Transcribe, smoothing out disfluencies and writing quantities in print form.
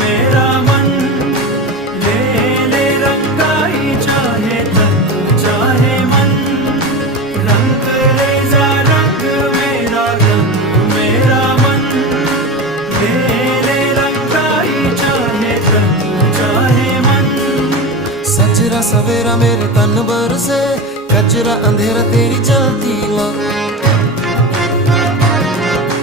मेरा मन ले ले रंगाई, चाहे तन चाहे मन, रंग रेजा रंग मेरा रंग मेरा मन, ले ले रंगाई, चाहे तन चाहे मन। सजरा सवेरा मेरे तन बरसे, कजरा अंधेरा तेरी जलती ला।